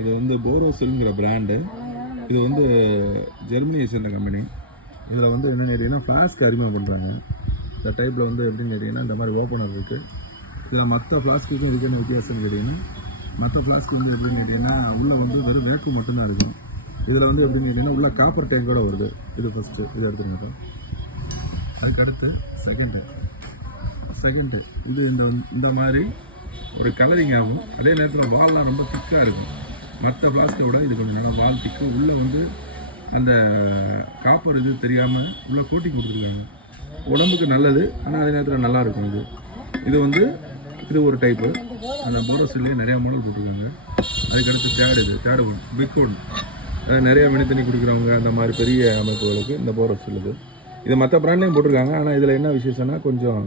இது வந்து போரோசில்ங்கிற பிராண்டு. இது வந்து ஜெர்மனியை சேர்ந்த கம்பெனி. இதில் வந்து என்னென்னு கேட்டிங்கன்னா ஃப்ளாஸ்க் அறிமுகம் பண்ணுறாங்க. இந்த டைப்பில் வந்து எப்படின்னு கேட்டிங்கன்னா இந்த மாதிரி ஓப்பனர் இருக்குது. இதில் மற்ற ஃப்ளாஸ்க்குக்கும் இதுக்கு என்ன வித்தியாசம்னு கேட்டிங்கன்னா, மற்ற ஃப்ளாஸ்க் வந்து எப்படின்னு கேட்டிங்கன்னா உள்ளே வந்து வெறும் வேக்கு மட்டும்தான் இருக்கும். இதில் வந்து எப்படின்னு கேட்டிங்கன்னா உள்ள காப்பர் டேங்கோட வருது. இது ஃபஸ்ட்டு இதை எடுத்துருங்க. அதுக்கடுத்து செகண்டு இது இந்த மாதிரி ஒரு கலரிங் ஆகும். அதே நேரத்தில் வால்லாம் ரொம்ப திக்காக இருக்கும். மற்ற ஃப்ளாஸ்க்கை விட இது கொஞ்சம் நல்லா வால் திக்கு. உள்ளே வந்து அந்த காப்பர் இது தெரியாமல் உள்ளே கோட்டிங் கொடுத்துருக்காங்க. உடம்புக்கு நல்லது, ஆனால் அதே நேரத்தில் நல்லாயிருக்கும். இது வந்து இது ஒரு டைப்பு. அந்த போரோசில்லேயே நிறையா மாடல் போட்டிருக்காங்க. அதுக்கடுத்து தேர்டு ஒன் பிக் ஒன். நிறைய மணி தண்ணி குடிக்கிறவங்க அந்த மாதிரி பெரிய அமைப்புகளுக்கு இந்த போரோசில் இது மற்ற பிராண்ட்லேயும் போட்டிருக்காங்க. ஆனால் இதில் என்ன விசேஷம்னா கொஞ்சம்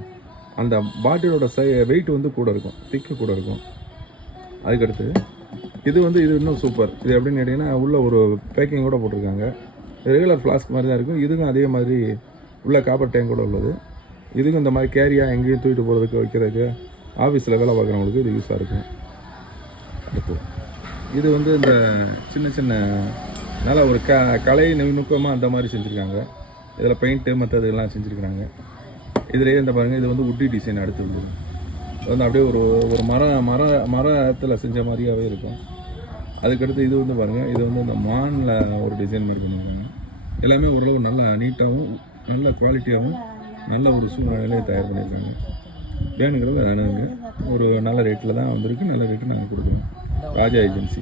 அந்த பாட்டிலோட வெயிட் வந்து கூட இருக்கும், திக்கு கூட இருக்கும். அதுக்கடுத்து இது இன்னும் சூப்பர். இது எப்படின்னு கேட்டிங்கன்னா உள்ள ஒரு பேக்கிங் கூட போட்டிருக்காங்க. ரெகுலர் ஃப்ளாஸ்க் மாதிரி தான் இருக்கும். இதுக்கும் அதே மாதிரி உள்ள காப்பர் டேங்க் கூட உள்ளது. இதுக்கும் இந்த மாதிரி கேரியாக எங்கேயும் தூக்கிட்டு போகிறதுக்கு வைக்கிறதுக்கு ஆஃபீஸில் வேலை பார்க்குறவங்களுக்கு இது யூஸாக இருக்கும். அடுத்து இது வந்து இந்த சின்ன சின்ன நல்லா ஒரு கலை நுணுக்கமாக அந்த மாதிரி செஞ்சுருக்காங்க. இதில் பெயிண்ட்டு மற்றது எல்லாம் செஞ்சுருக்குறாங்க. இதுலேயே இந்த பாருங்கள், இது வந்து உட்டி டிசைன் அடுத்து இருக்குது. அது வந்து அப்படியே ஒரு மரத்தில் செஞ்ச மாதிரியாகவே இருக்கும். அதுக்கடுத்து இது வந்து பாருங்கள், இது வந்து இந்த மானில் ஒரு டிசைன் மாதிரி பண்ணியிருக்காங்க. எல்லாமே ஓரளவு நல்ல நீட்டாகவும் நல்ல குவாலிட்டியாகவும் நல்ல ஒரு சூழ்நிலையிலே தயார் பண்ணியிருக்காங்க. வேணுங்கிறது வேணுங்க. ஒரு நல்ல ரேட்டில் தான் வந்திருக்கு. நல்ல ரேட்டு நாங்கள் கொடுக்குறோம். ராஜா ஏஜென்சி.